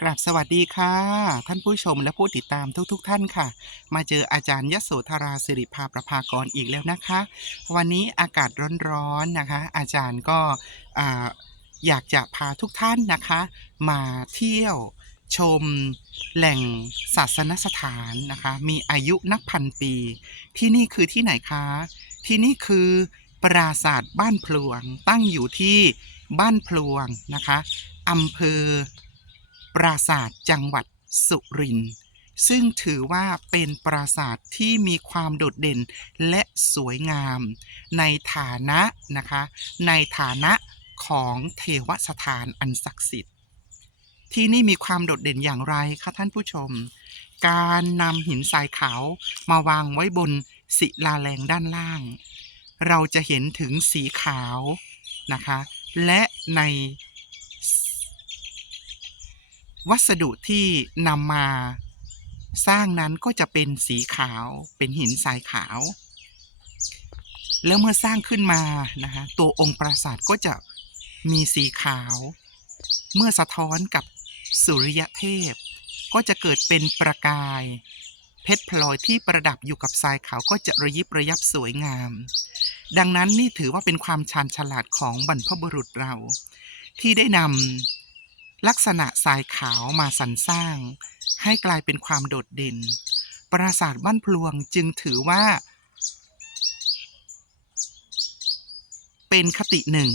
กราบสวัสดีค่ะ ท่านผู้ชมและผู้ติดตามทุกๆทท่านค่ะ มาเจออาจารย์ยโสธราสิริภาประภากรอีกแล้วนะคะ วันนี้อากาศร้อนๆนะคะ อาจารย์ก็อ่าอยากจะพาทุกท่านนะคะ มาเที่ยวชมแหล่งศาสนสถานนะคะ มีอายุนับพันปี ที่นี่คือที่ไหนคะ ที่นี่คือปราสาทบ้านพลวงตั้งอยู่ที่บ้านพลวงนะคะอำเภอ ปราสาทจังหวัดสุรินทร์ซึ่งถือว่าเป็นปราสาทที่มีความโดดเด่นและสวยงาม ในฐานะนะคะ ในฐานะของเทวสถานอันศักดิ์สิทธิ์ ที่นี่มีความโดดเด่นอย่างไรคะท่านผู้ชม การนำหินทรายขาวมาวางไว้บนศิลาแรงด้านล่าง เราจะเห็นถึงสีขาวนะคะ และใน วัสดุที่นำมาสร้างนั้นก็จะเป็นสีขาวเป็นหินทรายขาว แล้วเมื่อสร้างขึ้นมานะคะตัวองค์ปราสาทก็จะมีสีขาว เมื่อสะท้อนกับสุริยเทพ ก็จะเกิดเป็นประกาย เพชรพลอยที่ประดับอยู่กับทรายขาวก็จะระยิบระยับสวยงาม ดังนั้นนี่ถือว่าเป็นความชาญฉลาดของบรรพบุรุษเรา ที่ได้นำ ลักษณะทรายขาวมาสรรสร้าง ให้กลายเป็นความโดดเด่น ปราสาทบ้านพลวงจึงถือว่า เป็นคติหนึ่ง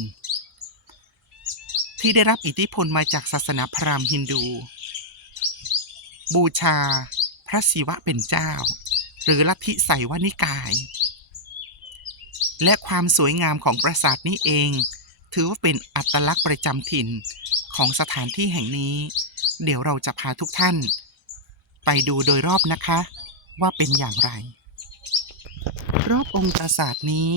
ที่ได้รับอิทธิพลมาจากศาสนาพราหมณ์ฮินดู บูชาพระศิวะเป็นเจ้า หรือลัทธิไสยวนิกาย และความสวยงามของปราสาทนี้เอง ถือว่าเป็นอัตลักษณ์ประจำถิ่นของสถานที่แห่งนี้ เดี๋ยวเราจะพาทุกท่าน ไปดูโดยรอบนะคะว่าเป็นอย่างไร รอบองค์ปราสาทนี้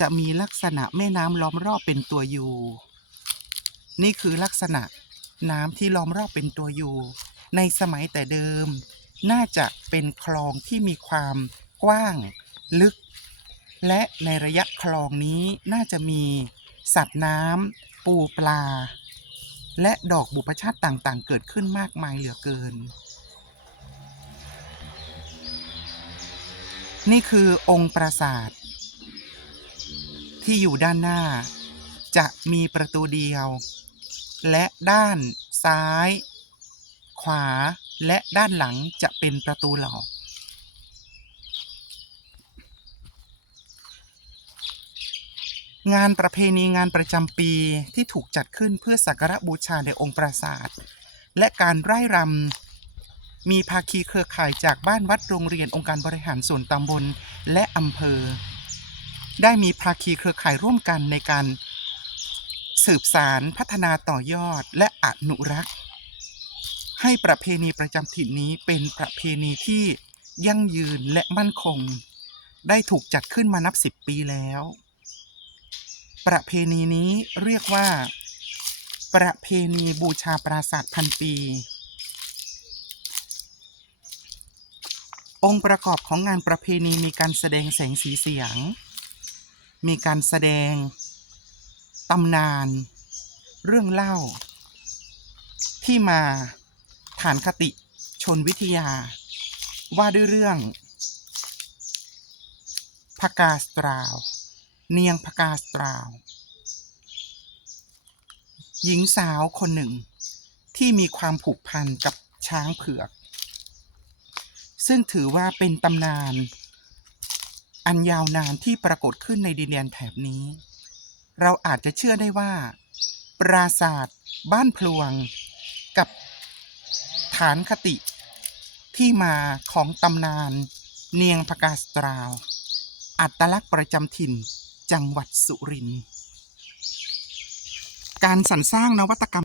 จะมีลักษณะแม่น้ำล้อมรอบเป็นตัวยู นี่คือลักษณะน้ำที่ล้อมรอบเป็นตัวยู ในสมัยแต่เดิม น่าจะเป็นคลองที่มีความกว้าง ลึก และในระยะคลองนี้น่าจะมี สัตว์น้ำปูปลา และดอกบุปชาติต่างๆ เกิดขึ้นมากมายเหลือเกิน นี่คือองค์ปราสาท ที่อยู่ด้านหน้า จะมีประตูเดียว และด้านซ้าย ขวาและด้านหลังจะเป็นประตูหลอก งานประเพณีงานประจำปีที่ถูกจัดขึ้นเพื่อสักการะบูชาในองค์ปราสาท และการไร่รำมีภาคีเครือข่ายจากบ้านวัดโรงเรียนองค์การบริหารส่วนตำบลและอำเภอ ได้มีภาคีเครือข่ายร่วมกันในการสืบสารพัฒนาต่อยอดและอนุรักษ์ ให้ประเพณีประจำถิ่นนี้เป็นประเพณีที่ยั่งยืนและมั่นคง ได้ถูกจัดขึ้นมานับสิบปีแล้ว ประเพณีนี้เรียกว่า ประเพณีบูชาปราสาทพันปี องค์ประกอบของงานประเพณีมีการแสดงแสงสีเสียง มีการแสดงตำนาน เรื่องเล่า ที่มาฐานคติชนวิทยา ว่าด้วยเรื่องพกาสตราว เนียงพกาสตราว หญิงสาวคนหนึ่ง ที่มีความผูกพันกับช้างเผือก ซึ่งถือว่าเป็นตำนาน อันยาวนานที่ปรากฏขึ้นในดินแดนแถบนี้ เราอาจจะเชื่อได้ว่า ปราสาทบ้านพลวง กับฐานคติ ที่มาของตำนาน เนียงพกาสตราว อัตลักษณ์ประจำถิ่น จังหวัดสุรินทร์การสรรสร้างนวัตกรรม